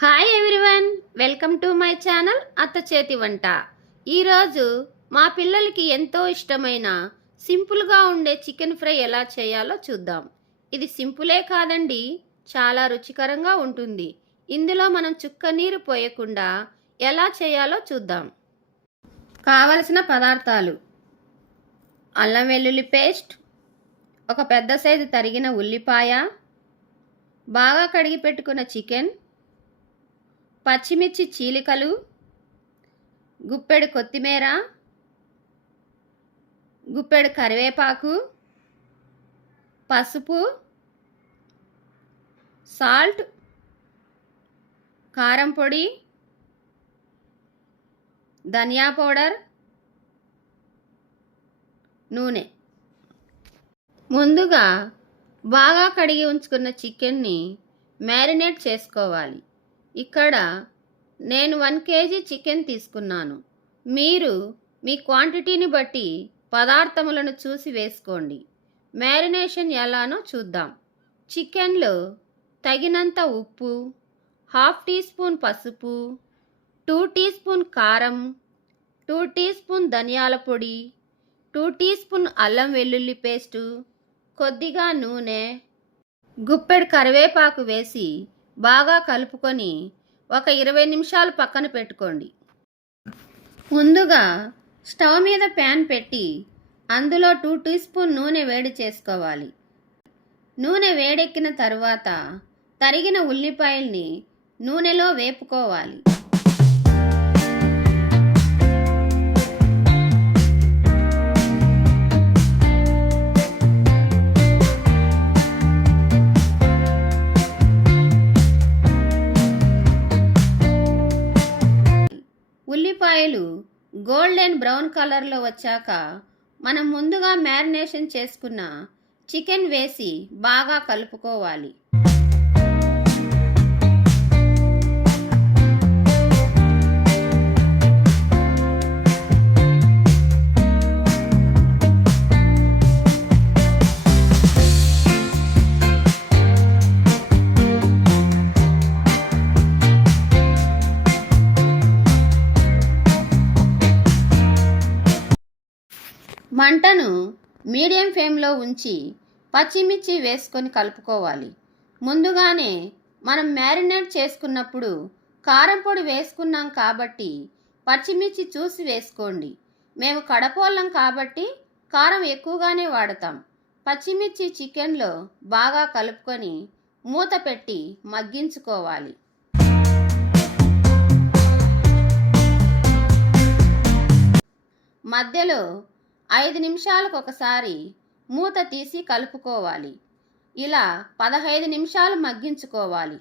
Hi everyone, welcome to my channel అత్త చేతి వంట. ఈరోజు మా పిల్లలకి ఎంతో ఇష్టమైన సింపుల్గా ఉండే చికెన్ ఫ్రై ఎలా చేయాలో చూద్దాం. ఇది సింపులే కాదండి, చాలా రుచికరంగా ఉంటుంది. ఇందులో మనం చుక్క నీరు పోయకుండా ఎలా చేయాలో చూద్దాం. కావలసిన పదార్థాలు: అల్లం వెల్లుల్లి పేస్ట్, ఒక పెద్ద సైజు తరిగిన ఉల్లిపాయ, బాగా కడిగి పెట్టుకున్న చికెన్, పచ్చిమిర్చి చీలికలు, గుప్పెడు కొత్తిమీర, గుప్పెడు కరివేపాకు, పసుపు, సాల్ట్, కారం పొడి, ధనియా పౌడర్, నూనె. ముందుగా బాగా కడిగి ఉంచుకున్న చికెన్ని మ్యారినేట్ చేసుకోవాలి. ఇక్కడ నేను 1 కేజీ చికెన్ తీసుకున్నాను. మీరు మీ క్వాంటిటీని బట్టి పదార్థములను చూసి వేసుకోండి. మ్యారినేషన్ ఎలానో చూద్దాం. చికెన్లో తగినంత ఉప్పు, 1/2 టీ స్పూన్ పసుపు, 2 టీ స్పూన్ కారం, 2 టీ స్పూన్ ధనియాల పొడి, 2 టీ స్పూన్ అల్లం వెల్లుల్లి పేస్టు, కొద్దిగా నూనె, గుప్పెడు కరివేపాకు వేసి బాగా కలుపుకొని ఒక 20 నిమిషాలు పక్కన పెట్టుకోండి. ముందుగా స్టవ్ మీద ప్యాన్ పెట్టి అందులో 2 టీ స్పూన్ నూనె వేడి చేసుకోవాలి. నూనె వేడెక్కిన తర్వాత తరిగిన ఉల్లిపాయల్ని నూనెలో వేపుకోవాలి. ఉల్లిపాయలు గోల్డెన్ బ్రౌన్ కలర్లో వచ్చాక మనం ముందుగా మ్యారినేషన్ చేసుకున్న చికెన్ వేసి బాగా కలుపుకోవాలి. మంటను మీడియం ఫ్లేమ్లో ఉంచి పచ్చిమిర్చి వేసుకొని కలుపుకోవాలి. ముందుగానే మనం మ్యారినేట్ చేసుకున్నప్పుడు కారం పొడి వేసుకున్నాం కాబట్టి పచ్చిమిర్చి చూసి వేసుకోండి. మేము కడపోళ్ళం కాబట్టి కారం ఎక్కువగానే వాడతాం. పచ్చిమిర్చి చికెన్లో బాగా కలుపుకొని మూత పెట్టి మగ్గించుకోవాలి. మధ్యలో 5 నిమిషాలకు ఒకసారి మూత తీసి కలుపుకోవాలి. ఇలా 15 నిమిషాలు మగ్గించుకోవాలి.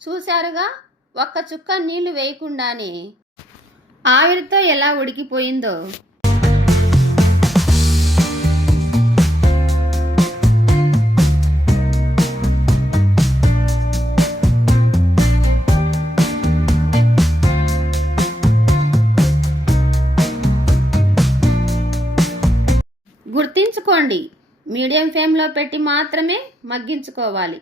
చూశారుగా, ఒక్క చుక్క నీళ్లు వేయకుండానే ఆవిరితో ఎలా ఉడికిపోయిందో. గుర్తుంచుకోండి, మీడియం ఫ్లేమ్లో పెట్టి మాత్రమే మగ్గించుకోవాలి.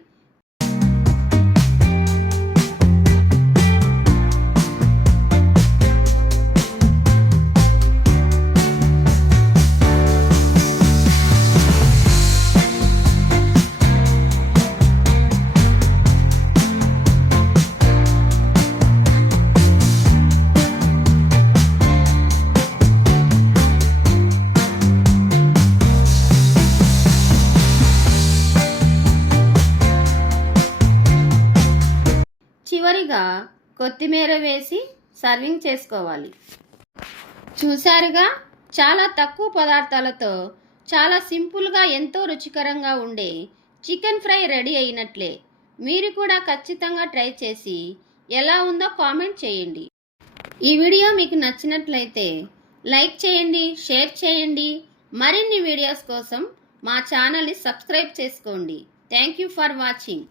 చివరిగా కొత్తిమీర వేసి సర్వింగ్ చేసుకోవాలి. చూశారుగా, చాలా తక్కువ పదార్థాలతో చాలా సింపుల్గా ఎంతో రుచికరంగా ఉండే చికెన్ ఫ్రై రెడీ అయినట్లే. మీరు కూడా ఖచ్చితంగా ట్రై చేసి ఎలా ఉందో కామెంట్ చేయండి. ఈ వీడియో మీకు నచ్చినట్లయితే లైక్ చేయండి, షేర్ చేయండి. మరిన్ని వీడియోస్ కోసం మా ఛానల్ని సబ్స్క్రైబ్ చేసుకోండి. Thank you for watching.